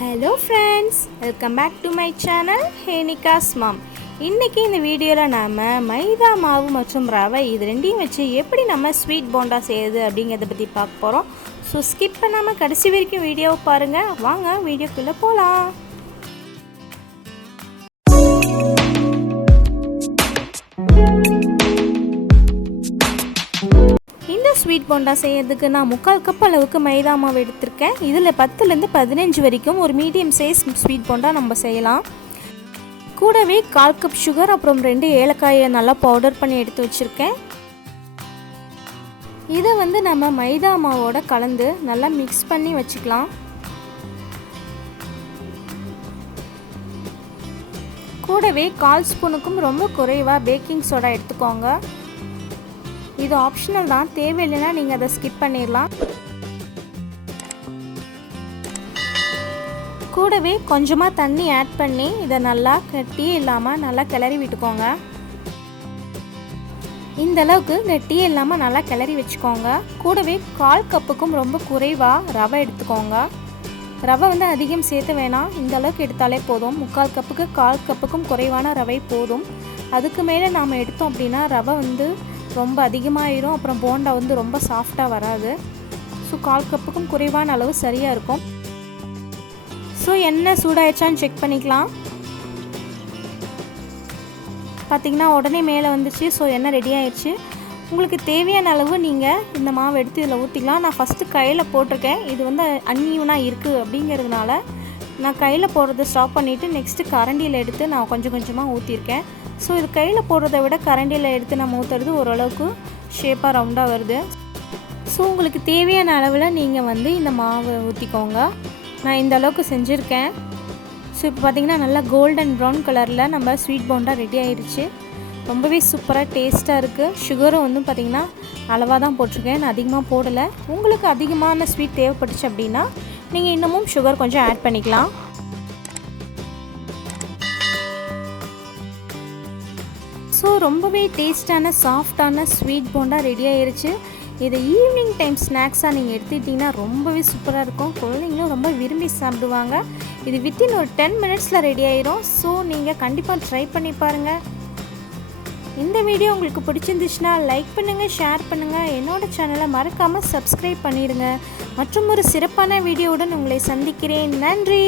Hello friends, welcome back to my channel Henika's Mom. இன்னைக்கு இந்த வீடியோல நாம மைதா மாவு மற்றும் ரவை இது ரெண்டையும் வச்சு எப்படி நம்ம ஸ்வீட் போண்டா செய்யறது அப்படிங்கறத பத்தி பார்க்க போறோம். சோ ஸ்கிப் பண்ணாம கடைசி வரைக்கும் வீடியோவை பாருங்க. வாங்க வீடியோக்குள்ள போலாம். இந்த ஸ்வீட் போண்டா செய்யறதுக்கு நான் 3/4 கப் அளவுக்கு மைதா மாவு எடுத்துர்க்கேன். இதில் 10 லிருந்து 15 வரைக்கும் ஒரு மீடியம் சைஸ் ஸ்வீட் போண்டா நம்ம செய்யலாம். கூடவே 1/4 கப் சுகர் அப்புறம் 2 ஏலக்காயை நல்லா பவுடர் பண்ணி எடுத்து வச்சுருக்கேன். இதை நம்ம மைதா மாவோட கலந்து நல்லா மிக்ஸ் பண்ணி வச்சுக்கலாம். கூடவே 1/4 ஸ்பூனுக்கும் ரொம்ப குறைவாக பேக்கிங் சோடா எடுத்துக்கோங்க. இது ஆப்ஷனல் தான், தேவையில்லைன்னா நீங்கள் அதை ஸ்கிப் பண்ணிடலாம். கூடவே கொஞ்சமாக தண்ணி ஆட் பண்ணி இதை நல்லா கட்டியே இல்லாமல் நல்லா கிளறி விட்டுக்கோங்க. இந்த அளவுக்கு கட்டியே இல்லாமல் நல்லா கிளறி வச்சுக்கோங்க. கூடவே 1/4 கப்புக்கும் ரொம்ப குறைவாக ரவை எடுத்துக்கோங்க. ரவை அதிகம் சேர்த்து வேணாம், இந்த அளவுக்கு எடுத்தாலே போதும். 3/4 கப்புக்கு 1/4 கப்புக்கும் குறைவான ரவை போதும். அதுக்கு மேலே நாம் எடுத்தோம் அப்படின்னா ரவை ரொம்ப அதிகமாகிடும், அப்புறம் போண்டா ரொம்ப சாஃப்டாக வராது. ஸோ 1/4 கப்புக்கும் குறைவான அளவு சரியாக இருக்கும். ஸோ எண்ணெய் சூடாயிடுச்சான்னு செக் பண்ணிக்கலாம். பார்த்திங்கன்னா உடனே மேலே வந்துச்சு. ஸோ எண்ணெய் ரெடி ஆயிடுச்சு. உங்களுக்கு தேவையான அளவு நீங்கள் இந்த மாவு எடுத்து இதில் ஊற்றிக்கலாம். நான் ஃபஸ்ட்டு கையில் போட்டிருக்கேன். இது அன்ஈவனாக இருக்குது அப்படிங்கிறதுனால நான் கையில் போடுறத ஸ்டாப் பண்ணிவிட்டு நெக்ஸ்ட்டு கரண்டியில் எடுத்து நான் கொஞ்சம் கொஞ்சமாக ஊற்றிருக்கேன். ஸோ இது கையில் போடுறத விட கரண்டியில் எடுத்து நம்ம ஊற்றுறது ஓரளவுக்கு ஷேப்பாக ரவுண்டாக வருது. ஸோ உங்களுக்கு தேவையான அளவில் நீங்கள் இந்த மாவை ஊற்றிக்கோங்க. நான் இந்த அளவுக்கு செஞ்சுருக்கேன். ஸோ இப்போ பார்த்திங்கன்னா நல்லா கோல்டன் ப்ரௌன் கலரில் நம்ம ஸ்வீட் போண்டா ரெடி ஆகிடுச்சு. ரொம்பவே சூப்பராக டேஸ்ட்டாக இருக்குது. சுகரும் பார்த்திங்கன்னா அளவாக தான் போட்டிருக்கேன், நான் அதிகமாக போடலை. உங்களுக்கு அதிகமான ஸ்வீட் தேவைப்பட்டுச்சு அப்படின்னா நீங்கள் இன்னமும் சுகர் கொஞ்சம் ஆட் பண்ணிக்கலாம். ஸோ ரொம்பவே டேஸ்டான சாஃப்டான ஸ்வீட் போண்டா ரெடி ஆகிருச்சு. இதை ஈவினிங் டைம் ஸ்நாக்ஸாக நீங்கள் எடுத்துக்கிட்டிங்கன்னா ரொம்பவே சூப்பராக இருக்கும். குழந்தைங்களும் ரொம்ப விரும்பி சாப்பிடுவாங்க. இது வித்தின் ஒரு 10 மினிட்ஸில் ரெடி ஆயிரும். ஸோ நீங்கள் கண்டிப்பாக ட்ரை பண்ணி பாருங்கள். இந்த வீடியோ உங்களுக்கு பிடிச்சிருந்துச்சுன்னா லைக் பண்ணுங்கள், ஷேர் பண்ணுங்கள். என்னோடய சேனலை மறக்காமல் சப்ஸ்கிரைப் பண்ணிடுங்க. மற்றும் ஒரு சிறப்பான வீடியோவுடன் உங்களை சந்திக்கிறேன். நன்றி.